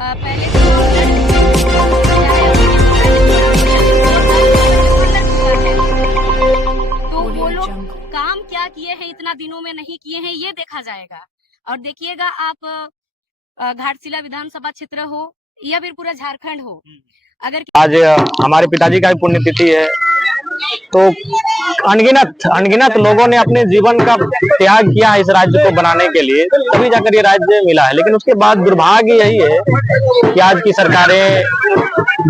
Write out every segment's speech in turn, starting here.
पहले जो तो वो लोग काम क्या किए हैं इतना दिनों में नहीं किए हैं ये देखा जाएगा। और देखिएगा आप घाटशिला विधानसभा क्षेत्र हो या फिर पूरा झारखंड हो, अगर आज हमारे पिताजी का भी पुण्यतिथि है, तो अनगिनत अनगिनत लोगों ने अपने जीवन का त्याग किया है इस राज्य को बनाने के लिए, तभी जाकर ये राज्य मिला है। लेकिन उसके बाद दुर्भाग्य यही है कि आज की सरकारें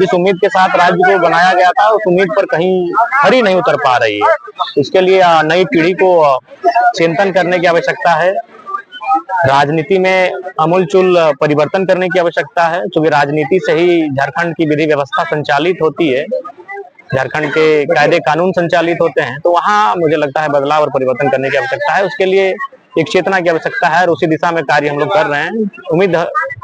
जिस उम्मीद के साथ राज्य को बनाया गया था उस उम्मीद पर कहीं खरी नहीं उतर पा रही है। इसके लिए नई पीढ़ी को चिंतन करने की आवश्यकता है, राजनीति में आमूलचूल परिवर्तन करने की आवश्यकता है, क्योंकि राजनीति से ही झारखंड की विधि व्यवस्था संचालित होती है, झारखंड के कायदे कानून संचालित होते हैं। तो वहाँ मुझे लगता है बदलाव और परिवर्तन करने की आवश्यकता है, उसके लिए एक चेतना की आवश्यकता है और उसी दिशा में कार्य हम लोग कर रहे हैं, उम्मीद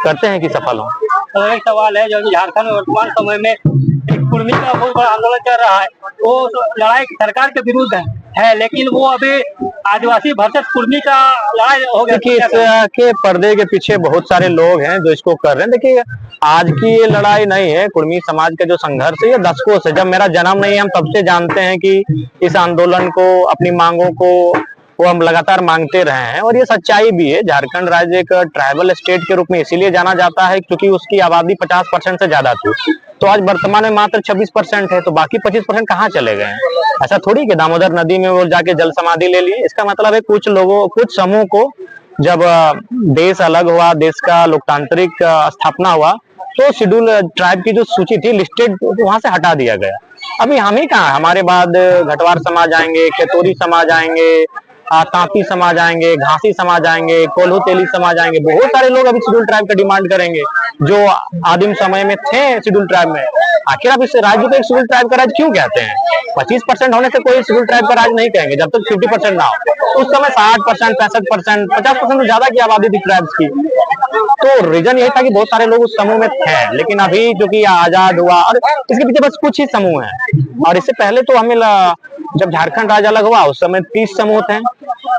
करते हैं कि सफल हो। तो एक सवाल है, जो झारखंड में वर्तमान समय में एक कुर्मी का बहुत बड़ा आंदोलन चल रहा है, वो तो लड़ाई सरकार के विरुद्ध है, लेकिन वो अभी आदिवासी वर्सेस कुर्मी का लड़ाई हो गया। देखिए, इसके पर्दे के पीछे बहुत सारे लोग हैं जो इसको कर रहे हैं। देखिए, आज की ये लड़ाई नहीं है, कुर्मी समाज का जो संघर्ष है ये दशकों से, जब मेरा जन्म नहीं है हम तब से जानते हैं कि इस आंदोलन को, अपनी मांगों को वो हम लगातार मांगते रहे हैं और ये सच्चाई भी है। झारखंड राज्य एक ट्राइबल स्टेट के रूप में इसीलिए जाना जाता है क्योंकि उसकी आबादी 50% से ज्यादा थी, तो आज वर्तमान में मात्र 26% है, तो बाकी 25% कहाँ चले गए हैं? ऐसा थोड़ी कि दामोदर नदी में वो जाके जल समाधि ले लिए। इसका मतलब है कुछ लोगों, कुछ समूह को जब देश अलग हुआ, देश का लोकतांत्रिक स्थापना हुआ, तो शेड्यूल ट्राइब की जो सूची थी लिस्टेड, वहां से हटा दिया गया। अभी हम ही कहाँ, हमारे बाद घटवार समाज आएंगे, खेतोरी समाज आएंगे, तांती समाज आएंगे, घासी समाज आएंगे, कोल्हू तेली समाज आएंगे। बहुत सारे लोग अभी शेड्यूल ट्राइब का डिमांड करेंगे जो आदिम समय में थे शेड्यूल ट्राइब में। आखिर आप इस राज्य को एक शेड्यूल ट्राइब का राज्य क्यों कहते हैं? 25% होने से कोई शेड्यूल ट्राइब का राज्य नहीं कहेंगे जब तक 50% ना हो। उस समय 60%, 65%, 50% से ज्यादा की आबादी थी ट्राइब्स की, तो रीजन यही था कि बहुत सारे लोग उस समूह में थे। लेकिन अभी जो कि आजाद हुआ और इसके पीछे बस कुछ ही समूह हैं, और इससे पहले तो हमें जब झारखंड राज्य अलग हुआ उस समय 30 समूह थे,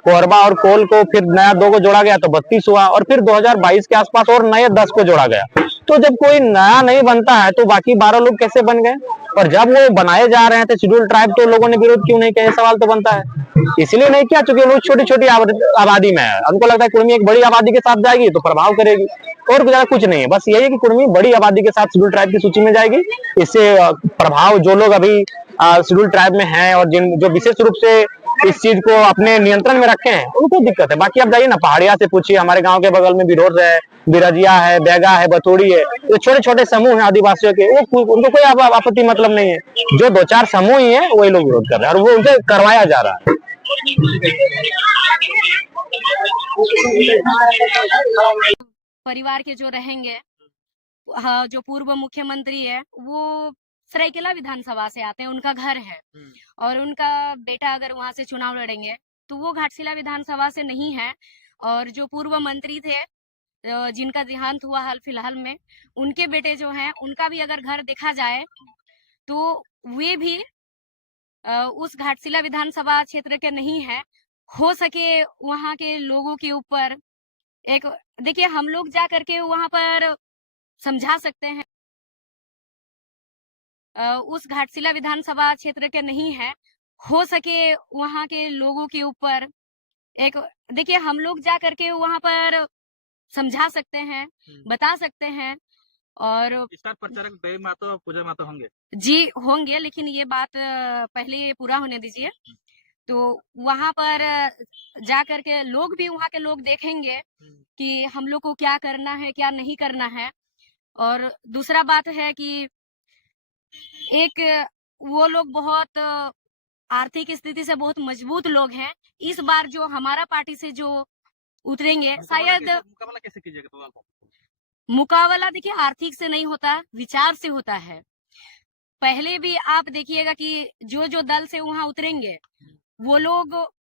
कोरबा और कोल को फिर नया 2 को जोड़ा गया तो 32 हुआ, और फिर 2022 के आसपास और नए 10 को जोड़ा गया। तो जब कोई नया नहीं बनता है तो बाकी 12 लोग कैसे बन गए? और जब वो बनाए जा रहे थे शेड्यूल ट्राइब, तो लोगों ने विरोध क्यों नहीं किया? सवाल तो बनता है। इसलिए नहीं किया क्योंकि लोग छोटी छोटी आबादी में है, उनको लगता है कुर्मी एक बड़ी आबादी के साथ जाएगी तो प्रभाव करेगी, और ज्यादा कुछ नहीं है। बस यही है कि कुर्मी बड़ी आबादी के साथ शेड्यूल ट्राइब की सूची में जाएगी, इससे प्रभाव जो लोग अभी शेड्यूल ट्राइब में हैं और जिन जो विशेष रूप से इस चीज को अपने नियंत्रण में रखे हैं उनको दिक्कत है। बाकी आप जाइए ना पहाड़िया से पूछिए, हमारे गांव के बगल में बिरोर है, बिरजिया है, बैगा है, बतोड़ी है, ये छोटे छोटे समूह हैं आदिवासियों के, वो उनको कोई आपत्ति मतलब नहीं है। जो 2-4 समूह ही है वही लोग विरोध कर रहे हैं और वो उनसे करवाया जा रहा है। परिवार के जो रहेंगे, हाँ, जो पूर्व मुख्यमंत्री है वो सरायकेला विधानसभा से आते हैं, उनका घर है, और उनका बेटा अगर वहां से चुनाव लड़ेंगे तो वो घाटशिला विधानसभा से नहीं है। और जो पूर्व मंत्री थे जिनका देहांत हुआ हाल फिलहाल में, उनके बेटे जो हैं उनका भी अगर घर देखा जाए तो वे भी उस घाटशिला विधानसभा क्षेत्र के नहीं है। हो सके वहां के लोगों के ऊपर एक, देखिए हम लोग जा करके वहां पर समझा सकते हैं, उस घाटशिला विधानसभा क्षेत्र के नहीं है। हो सके वहां के लोगों के ऊपर एक, देखिए हम लोग जा करके वहां पर समझा सकते हैं, बता सकते हैं। और स्टार प्रचारक देवी मातो, पूजा मातो होंगे जी, होंगे, लेकिन ये बात पहले पूरा होने दीजिए। तो वहां पर जा करके लोग भी, वहां के लोग देखेंगे कि हम लोग को क्या करना है, क्या नहीं करना है। और दूसरा बात है कि एक, वो लोग बहुत आर्थिक स्थिति से बहुत मजबूत लोग हैं। इस बार जो हमारा पार्टी से जो उतरेंगे, शायद मुकाबला कैसे कीजिएगा? मुकाबला देखिए आर्थिक से नहीं होता, विचार से होता है। पहले भी आप देखिएगा कि जो जो दल से वहां उतरेंगे वो लोग